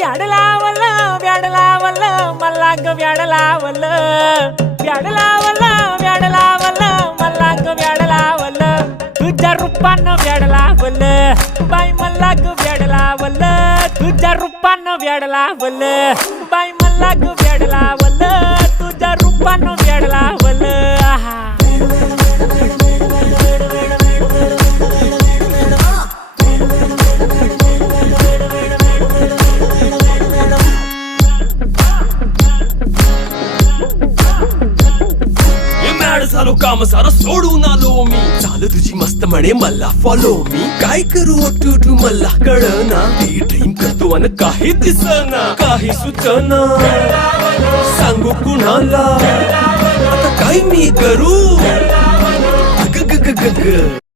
व्याड लावलं व्याड लावलं मला ग व्याड लावलं व्याड लावलं व्याड लावलं मला ग व्याड लावलं तुझ्या रूपानं व्याड लावलं बाई मला ग व्याड लावलं तुझ्या रूपानं व्याड लावलं बाई मला ग व्याड लावलं तुझ्या रूपानं व्याड लावलं आहा झालो काम सारं सोडून आलो मी चाल तुझी मस्त म्हणे मला फॉलो मी काय करू टू मला कळना ती ड्रीम करतो आणि काही दिसना काही सुचना सांगू कुणाला आता काय मी करू ग ग ग ग ग